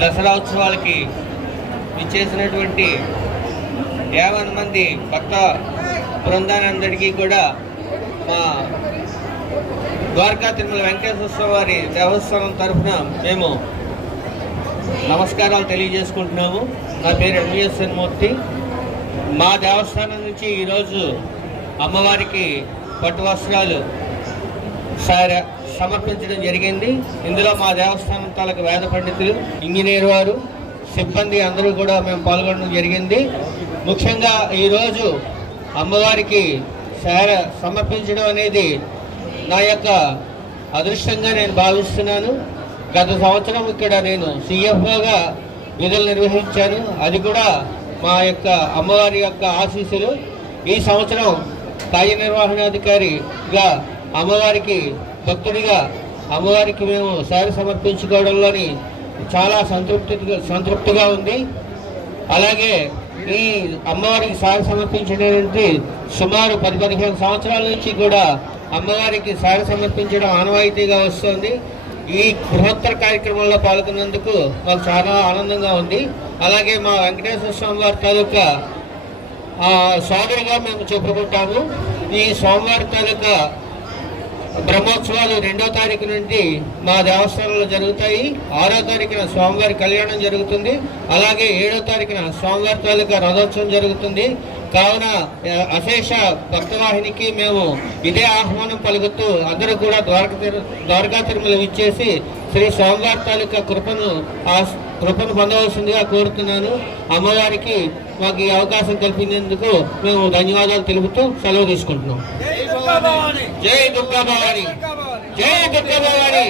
దసరా ఉత్సవాలకి ఇచ్చేసినటువంటి 50 మంది భక్త బృందానందరికీ కూడా మా ద్వారకా తిరుమల వెంకటేశ్వర స్వామి వారి దేవస్థానం తరఫున మేము నమస్కారాలు తెలియజేసుకుంటున్నాము. నా పేరు ఎంవిఎస్ఎన్ మూర్తి. మా దేవస్థానం నుంచి ఈరోజు అమ్మవారికి పట్టు వస్త్రాలు సమర్పించడం జరిగింది. ఇందులో మా దేవస్థానం తాలూకు వేద పండితులు, ఇంజనీర్ వారు, సిబ్బంది అందరూ కూడా మేము పాల్గొనడం జరిగింది. ముఖ్యంగా ఈరోజు అమ్మవారికి సమర్పించడం అనేది నా యొక్క అదృష్టంగా నేను భావిస్తున్నాను. గత సంవత్సరం ఇక్కడ నేను సిఎఫ్ఓగా విధులు నిర్వహించాను. అది కూడా మా యొక్క అమ్మవారి యొక్క ఆశీస్సులు. ఈ సంవత్సరం కార్యనిర్వహణాధికారిగా అమ్మవారికి భక్తుడిగా అమ్మవారికి మేము సేవ సమర్పించుకోవడంలోని చాలా సంతృప్తిగా ఉంది. అలాగే ఈ అమ్మవారికి సేవ సమర్పించడానికి సుమారు 10-15 సంవత్సరాల నుంచి కూడా అమ్మవారికి సేవ సమర్పించడం ఆనవాయితీగా వస్తుంది. ఈ బృహత్తర కార్యక్రమంలో పాల్గొన్నందుకు మాకు చాలా ఆనందంగా ఉంది. అలాగే మా వెంకటేశ్వర స్వామి వారి తాలూకా సోదరిగా మేము చెప్పుకుంటాము. ఈ స్వామివారి తాలూకా బ్రహ్మోత్సవాలు 2వ తారీఖు నుండి మా దేవస్థానంలో జరుగుతాయి. 6వ తారీఖున స్వామివారి కళ్యాణం జరుగుతుంది. అలాగే 7వ తారీఖున స్వామివారి తాలూకా రథోత్సవం జరుగుతుంది. కావున అశేష భక్తవాహినికి మేము ఇదే ఆహ్వానం పలుకుతూ అందరూ కూడా ద్వారకా తిరుమల విచ్చేసి శ్రీ స్వామివారి తాలూకా కృపను పొందవలసిందిగా కోరుతున్నాను. అమ్మవారికి మాకు ఈ అవకాశం కల్పించేందుకు మేము ధన్యవాదాలు తెలుపుతూ సెలవు తీసుకుంటున్నాం. జై దుర్గా భవాని, జై దుర్గా భవాని.